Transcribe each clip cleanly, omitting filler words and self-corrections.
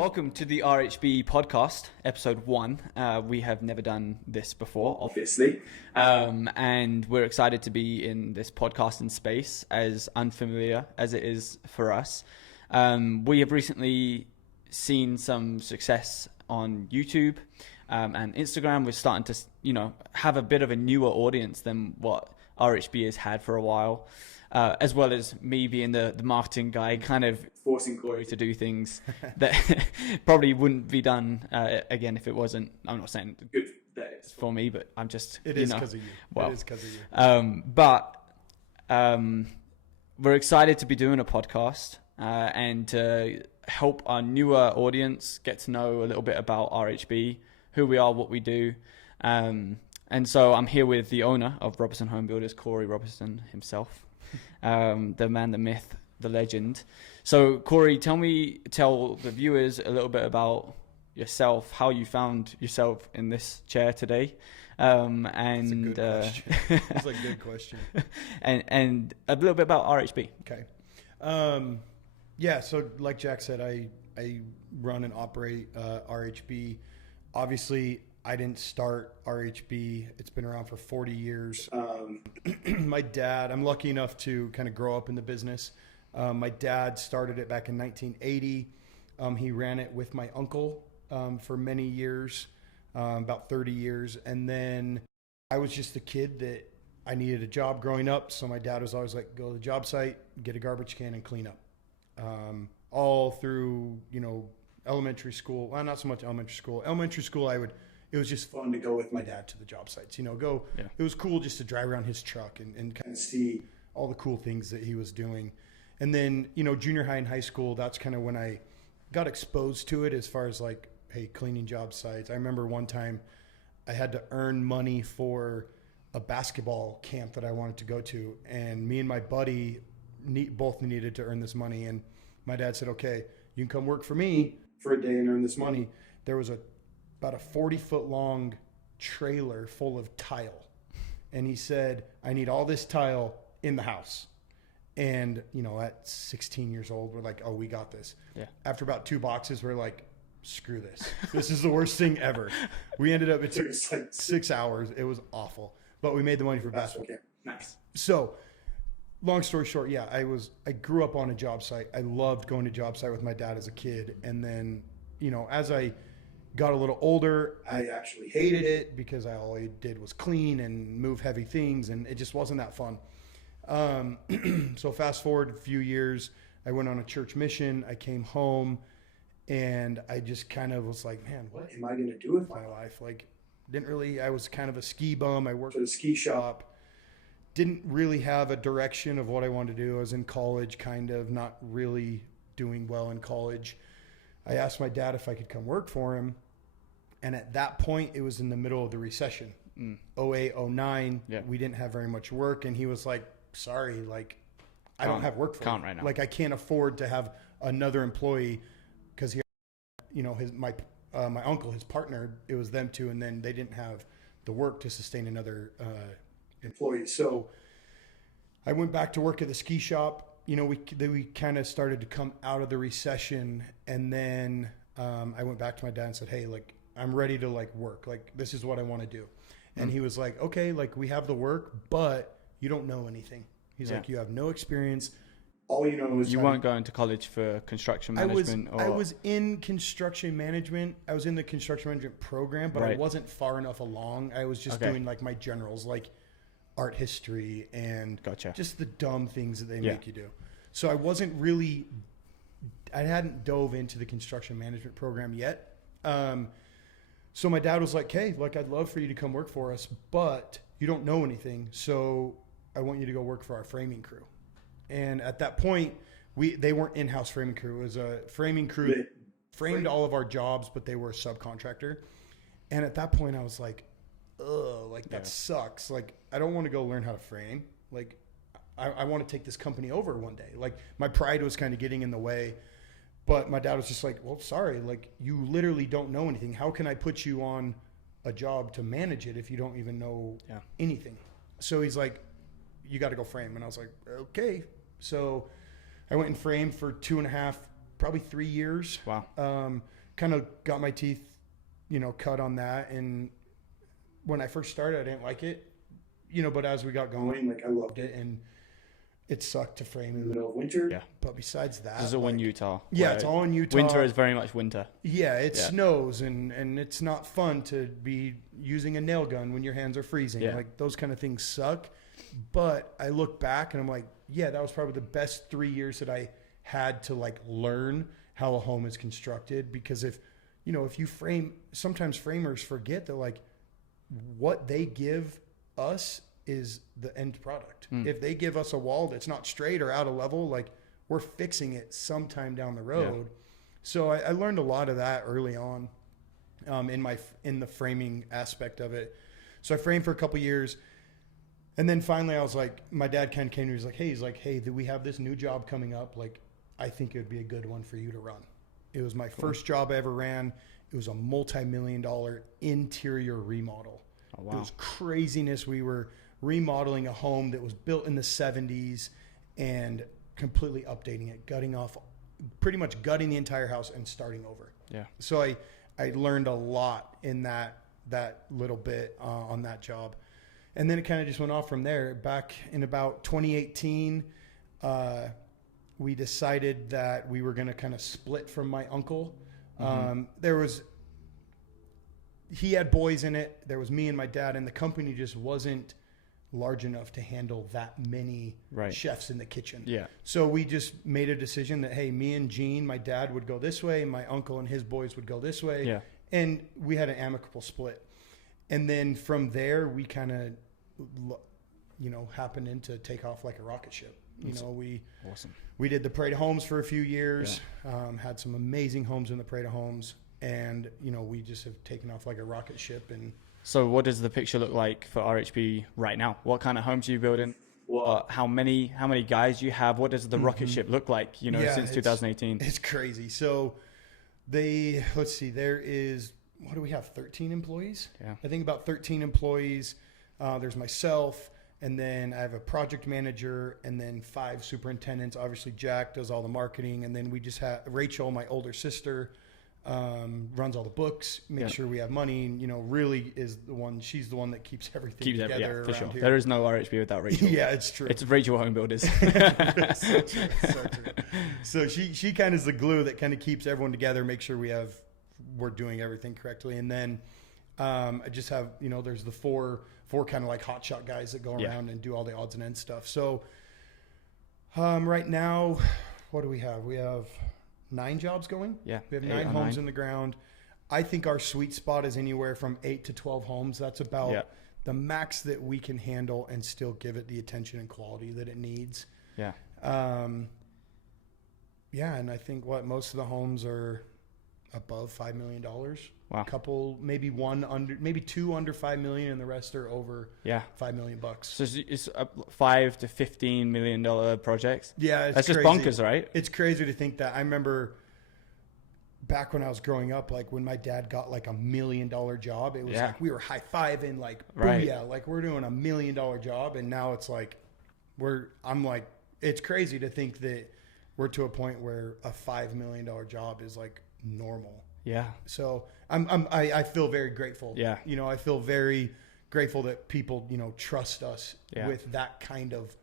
Welcome to the RHB podcast, episode 1. We have never done this before, obviously, and we're excited to be in this podcasting space, as unfamiliar as it is for us. We have recently seen some success on YouTube and Instagram. We're starting to, have a bit of a newer audience than what RHB has had for a while. As well as me being the marketing guy, kind of forcing Kory to do things that probably wouldn't be done again if it wasn't. I'm not saying good that it's for me, but I'm just. It is because of you. Well, it is because of you. We're excited to be doing a podcast and to help our newer audience get to know a little bit about RHB, who we are, what we do. And so I'm here with the owner of Robertson Home Builders, Kory Robertson himself. The man, the myth, the legend. So Kory, tell the viewers a little bit about yourself, how you found yourself in this chair today. And that's a good question. and a little bit about RHB. Okay. So like Jack said, I run and operate RHB. Obviously, I didn't start RHB. It's been around for 40 years. My dad, I'm lucky enough to kind of grow up in the business. My dad started it back in 1980. He ran it with my uncle for many years, about 30 years. And then I was just a kid that I needed a job growing up. So my dad was always like, go to the job site, get a garbage can and clean up. All through, elementary school. Well, not so much elementary school. Elementary school, it was just fun to go with my dad to the job sites, It was cool just to drive around his truck and kind of see all the cool things that he was doing. And then, junior high and high school, that's kind of when I got exposed to it as far as like, hey, cleaning job sites. I remember one time I had to earn money for a basketball camp that I wanted to go to. And me and my buddy both needed to earn this money. And my dad said, okay, you can come work for me for a day and earn this money. There was about a 40-foot long trailer full of tile. And he said, I need all this tile in the house. And, at 16 years old, we're like, oh, we got this. Yeah. After about 2 boxes, we're like, screw this. This is the worst thing ever. We ended up, it took us like 6 hours. It was awful. But we made the money for basketball camp. Nice. So, long story short, yeah, I grew up on a job site. I loved going to job site with my dad as a kid. And then, as I got a little older, I actually hated it because all I did was clean and move heavy things, and it just wasn't that fun. So fast forward a few years, I went on a church mission. I came home, and I just kind of was like, man, what am I going to do with my life? Like, I was kind of a ski bum. I worked at a ski shop. Didn't really have a direction of what I wanted to do. I was in college, kind of not really doing well in college. I asked my dad if I could come work for him. And at that point, it was in the middle of the recession. 08, 09, we didn't have very much work. And he was like, sorry, I don't have work for you. Right now. I can't afford to have another employee because my uncle, his partner, it was them two. And then they didn't have the work to sustain another employee. So I went back to work at the ski shop. We kind of started to come out of the recession, and then I went back to my dad and said, hey, I'm ready to work. This is what I want to do. And he was like, okay, we have the work, but you don't know anything. He's like, you have no experience. All you know is you weren't going to college for construction management. I was in construction management. I was in the construction management program, but I wasn't far enough along. I was just doing my generals, art history and just the dumb things that they make you do. So I hadn't dove into the construction management program yet. So my dad was like, hey, I'd love for you to come work for us, but you don't know anything. So I want you to go work for our framing crew. And at that point, they weren't in-house framing crew. It was a framing crew that framed all of our jobs, but they were a subcontractor. And at that point I was like, ugh, that sucks. I don't want to go learn how to frame. I want to take this company over one day. My pride was kind of getting in the way, but my dad was just like, well, sorry, you literally don't know anything. How can I put you on a job to manage it if you don't even know anything? So he's like, you got to go frame. And I was like, okay. So I went and framed for 2.5 probably 3 years. Wow. Kind of got my teeth, cut on that. And when I first started, I didn't like it, but as we got going, like I loved it. And it sucked to frame in the middle of winter. Yeah. But besides that, This is all in Utah. Yeah, it's all in Utah. Winter is very much winter. Yeah, it snows and it's not fun to be using a nail gun when your hands are freezing. Yeah. Like those kind of things suck. But I look back and I'm like, yeah, that was probably the best 3 years that I had to like learn how a home is constructed. Because if you frame, sometimes framers forget that like what they give us is the end product. If they give us a wall that's not straight or out of level, like we're fixing it sometime down the road. Yeah. So I learned a lot of that early on in the framing aspect of it. So I framed for a couple years. And then finally I was like, my dad kind of came to me, he's like, hey, we have this new job coming up. Like, I think it would be a good one for you to run. It was my first job I ever ran. It was a multi-million-dollar interior remodel. Oh, wow. It was craziness. We were remodeling a home that was built in the 70s and completely updating it, pretty much gutting the entire house and starting over. Yeah. So I learned a lot in that little bit on that job. And then it kind of just went off from there. Back in about 2018, we decided that we were going to kind of split from my uncle. He had boys in it. There was me and my dad, and the company just wasn't large enough to handle that many chefs in the kitchen. Yeah. So we just made a decision that, hey, me and Gene, my dad, would go this way, and my uncle and his boys would go this way. Yeah. And we had an amicable split. And then from there, we kind of, happened to take off like a rocket ship. We did the Parade of Homes for a few years, had some amazing homes in the Parade of Homes. And, we just have taken off like a rocket ship. And so what does the picture look like for RHB right now? What kind of homes are you building? How many guys do you have? What does the rocket ship look like, since 2018? It's crazy. So there is, what do we have? 13 employees? Yeah. I think about 13 employees. There's myself, and then I have a project manager, and then 5 superintendents. Obviously Jack does all the marketing. And then we just have Rachel, my older sister, runs all the books, makes sure we have money, and really is she's the one that keeps everything together for sure. Here. There is no RHB without Rachel. Yeah, it's true. It's Rachel Home Builders. So true. So she kind of is the glue that kind of keeps everyone together, make sure we're doing everything correctly. And then I just have, there's the four kind of like hotshot guys that go around and do all the odds and ends stuff. So right now, what do we have? We have 9 jobs going. Yeah. We have 9 homes in the ground. I think our sweet spot is anywhere from 8 to 12 homes. That's about the max that we can handle and still give it the attention and quality that it needs. Yeah. And I think most of the homes are above $5 million. Wow. A couple, maybe 2 under 5 million, and the rest are over $5 million. So it's $5 to $15 million projects. Yeah, that's crazy. Just bonkers, right? It's crazy to think that. I remember back when I was growing up, like when my dad got like $1 million job, it was like we were high-fiving, like booyah, like we're doing $1 million job, and now it's like it's crazy to think that we're to a point where a $5 million job is like normal. Yeah. So I feel very grateful. Yeah. I feel very grateful that people, trust us with that kind of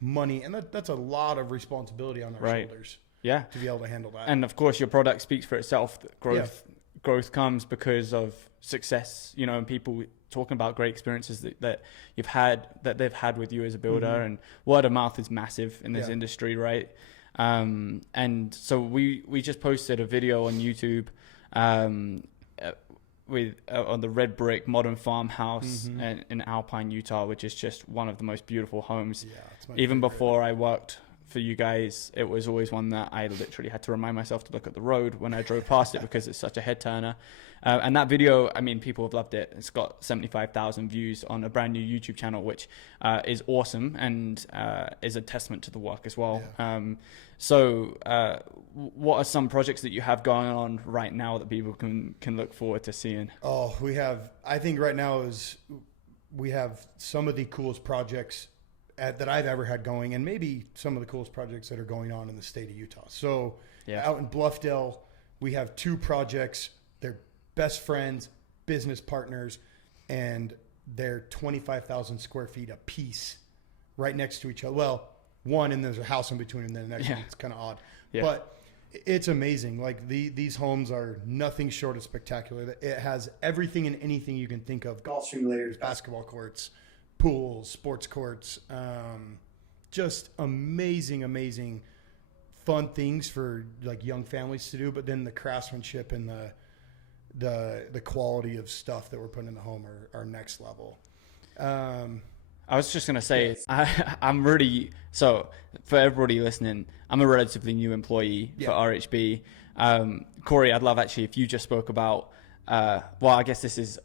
money. And that's a lot of responsibility on our shoulders. Yeah. To be able to handle that. And of course your product speaks for itself. Growth comes because of success, and people talking about great experiences that they've had with you as a builder, and word of mouth is massive in this industry, right? And so we just posted a video on YouTube on the red brick modern farmhouse in Alpine, Utah, which is just one of the most beautiful homes. Yeah, it's my Even favorite. Before I worked for you guys, it was always one that I literally had to remind myself to look at the road when I drove past it because it's such a head turner. And that video, I mean, people have loved it. It's got 75,000 views on a brand new YouTube channel, which is awesome and is a testament to the work as well. Yeah. So what are some projects that you have going on right now that people can look forward to seeing? I think right now we have some of the coolest projects that I've ever had going, and maybe some of the coolest projects that are going on in the state of Utah. So out in Bluffdale, we have 2 projects. They're best friends, business partners, and they're 25,000 square feet a piece right next to each other. Well, one, and there's a house in between, and then the next one. It's kind of odd. Yeah. But it's amazing. Like these homes are nothing short of spectacular. It has everything and anything you can think of: golf simulators, basketball courts, pools, sports courts, just amazing fun things for like young families to do. But then the craftsmanship and the quality of stuff that we're putting in the home are next level. I was just going to say, I'm really, so for everybody listening, I'm a relatively new employee for RHB. Kory, I'd love actually if you just spoke about, well, I guess this is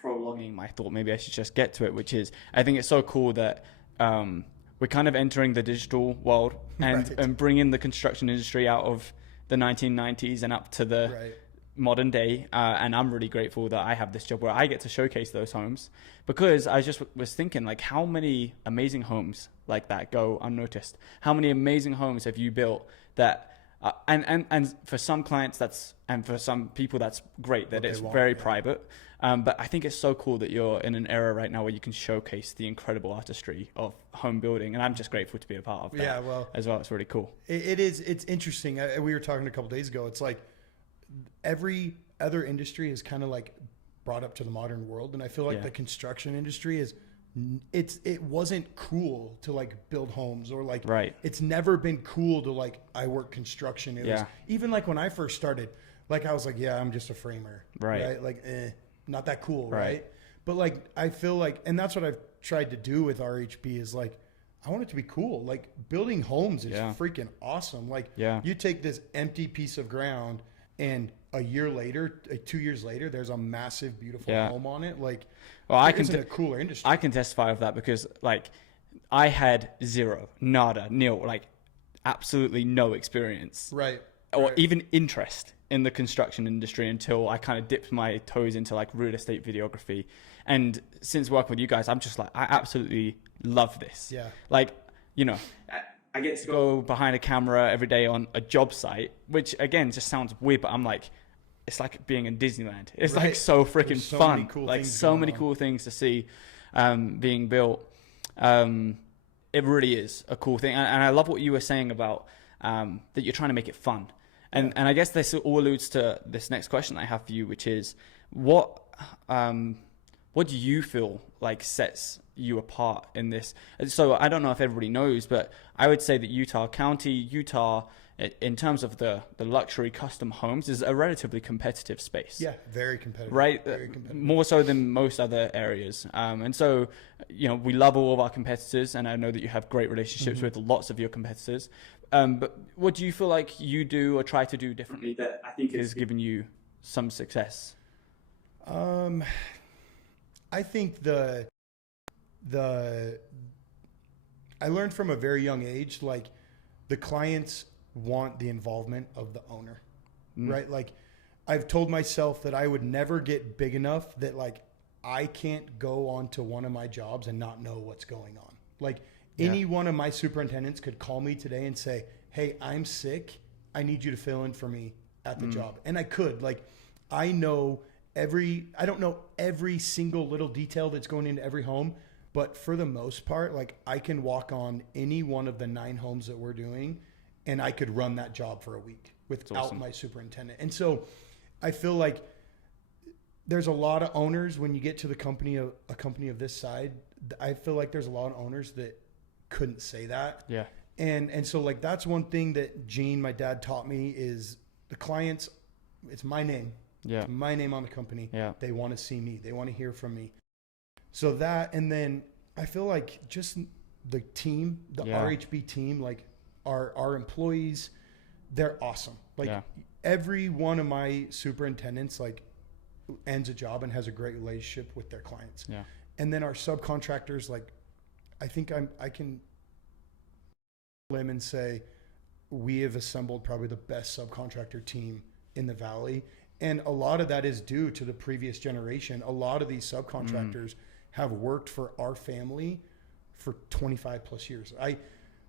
prolonging my thought. Maybe I should just get to it, which is, I think it's so cool that we're kind of entering the digital world and bringing the construction industry out of the 1990s and up to the modern day. And I'm really grateful that I have this job where I get to showcase those homes, because I just was thinking, like, how many amazing homes like that go unnoticed? How many amazing homes have you built that, and for some clients and for some people that's great that it's very private. But I think it's so cool that you're in an era right now where you can showcase the incredible artistry of home building. And I'm just grateful to be a part of that as well. It's really cool. It is. It's interesting. We were talking a couple days ago. It's like every other industry is kind of like brought up to the modern world. And I feel like the construction industry it wasn't cool to like build homes or like, it's never been cool to like, I work construction. It was even like when I first started, like I was like, I'm just a framer, right? Like, not that cool. Right. But like, I feel like, and that's what I've tried to do with RHB is like, I want it to be cool. Like building homes is freaking awesome. Like you take this empty piece of ground and a year later, 2 years later, there's a massive, beautiful home on it. Like, well, a cooler industry. I can testify of that because like I had nil, like absolutely no experience. Or even interest in the construction industry until I kind of dipped my toes into like real estate videography. And since working with you guys, I'm just like, I absolutely love this. Like, you know, I get to go behind a camera every day on a job site, which again, just sounds weird, but I'm like, it's like being in Disneyland. It's like so freaking fun. Like so many cool things to see being built. It really is a cool thing. And I love what you were saying about that you're trying to make it fun. And I guess this all alludes to this next question I have for you, which is what do you feel like sets you apart in this? So I don't know if everybody knows, but I would say that Utah, in terms of the luxury custom homes, is a relatively competitive space. Yeah, very competitive. Right? Very competitive. More so than most other areas. And so, you know, we love all of our competitors, and I know that you have great relationships with lots of your competitors. But what do you feel like you do or try to do differently that I think has given you some success? I think I learned from a very young age, like the clients want the involvement of the owner, right? Like I've told myself that I would never get big enough that like I can't go on to one of my jobs and not know what's going on. Like any one of my superintendents could call me today and say, hey, I'm sick. I need you to fill in for me at the job. And I could, like, I don't know every single little detail that's going into every home, but for the most part, like I can walk on any one of the 9 homes that we're doing and I could run that job for a week without my superintendent. And so I feel like there's a lot of owners when you get to a company of this side. I feel like there's a lot of owners that couldn't say that. Yeah. And so like, that's one thing that Gene, my dad, taught me is the clients, it's my name. Yeah. It's my name on the company. Yeah. They want to see me. They want to hear from me. So that, and then I feel like just the team, the RHB team, like our employees, they're awesome. Like every one of my superintendents, like ends a job and has a great relationship with their clients. Yeah. And then our subcontractors, like, I think I can limb and say we have assembled probably the best subcontractor team in the Valley. And a lot of that is due to the previous generation. A lot of these subcontractors have worked for our family for 25 plus years.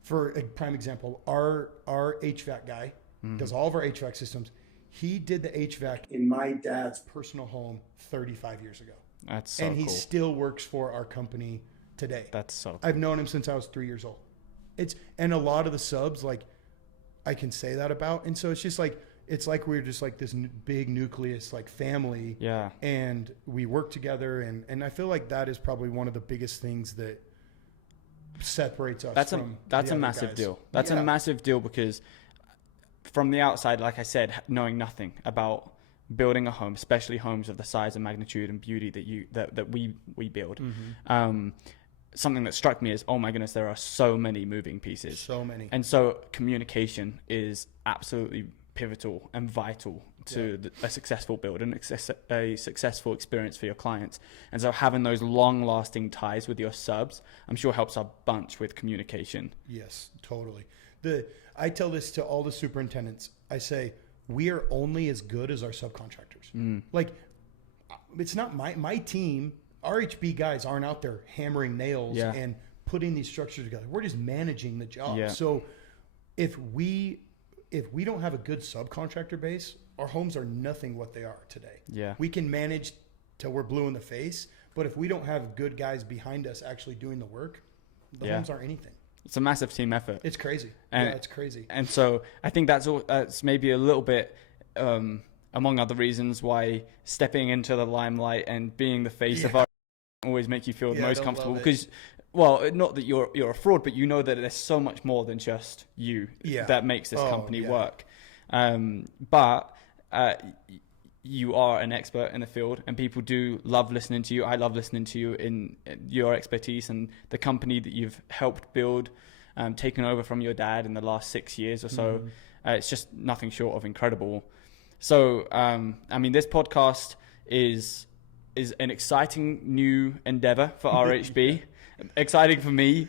For a prime example, our HVAC guy does all of our HVAC systems. He did the HVAC in my dad's personal home 35 years ago. That's so and he cool. still works for our company today. That's so cool. I've known him since I was 3 years old. And a lot of the subs, like, I can say that about. And so it's just like, it's like we're just like this big nucleus, like family. Yeah. And we work together. And I feel like that is probably one of the biggest things that separates us that's from that's the a other massive guys. deal. That's a massive deal, because from the outside, like I said, knowing nothing about building a home, especially homes of the size and magnitude and beauty that we build, something that struck me is, oh my goodness, there are so many moving pieces. So many. And so communication is absolutely pivotal and vital to a successful build and a successful experience for your clients. And so having those long-lasting ties with your subs, I'm sure helps a bunch with communication. Yes, totally. I tell this to all the superintendents. I say, we are only as good as our subcontractors. Like, it's not my team. RHB guys aren't out there hammering nails and putting these structures together. We're just managing the job. Yeah. So if we don't have a good subcontractor base, our homes are nothing what they are today. Yeah. We can manage till we're blue in the face, but if we don't have good guys behind us actually doing the work, the homes aren't anything. It's a massive team effort. It's crazy. It's crazy. And so I think that's maybe a little bit, among other reasons, why stepping into the limelight and being the face of our always make you feel the most comfortable, because, well, not that you're a fraud, but you know that there's so much more than just you that makes this company work. But you are an expert in the field, and people do love listening to you. I love listening to you in your expertise and the company that you've helped build, taken over from your dad in the last 6 years or so. It's just nothing short of incredible. So, I mean, this podcast is an exciting new endeavor for RHB. Exciting for me.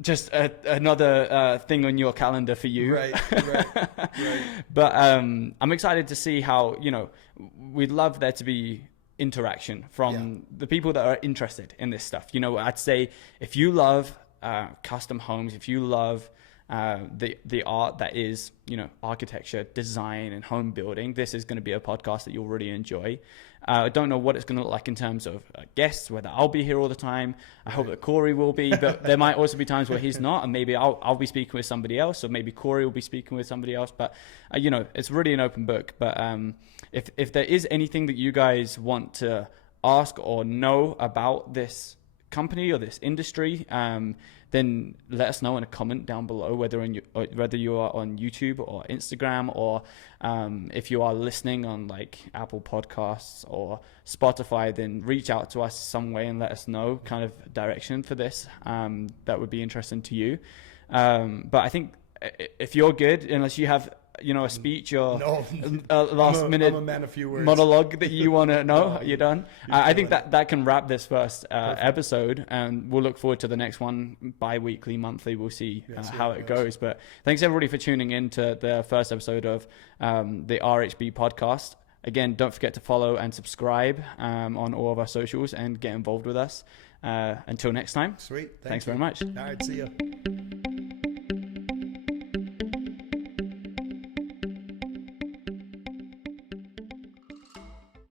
Just another thing on your calendar for you. Right. But I'm excited to see how, we'd love there to be interaction from the people that are interested in this stuff. I'd say if you love custom homes, if you love the art that is, architecture, design, and home building, this is going to be a podcast that you'll really enjoy. I don't know what it's going to look like in terms of guests, whether I'll be here all the time. I hope that Kory will be, but there might also be times where he's not, and maybe I'll be speaking with somebody else, or maybe Kory will be speaking with somebody else. But it's really an open book. But if there is anything that you guys want to ask or know about this company or this industry, then let us know in a comment down below, whether you are on YouTube or Instagram, or if you are listening on like Apple Podcasts or Spotify, then reach out to us some way and let us know kind of direction for this. That would be interesting to you. But I think if you're good, unless you have a speech or a last minute I'm a man of few words. monologue that you want to know, you're done. I think that can wrap this first episode, and we'll look forward to the next one, bi-weekly, monthly. We'll see how it goes. But thanks everybody for tuning in to the first episode of the RHB podcast. Again, don't forget to follow and subscribe on all of our socials and get involved with us. Until next time. Sweet. Thanks very much. All right. See ya.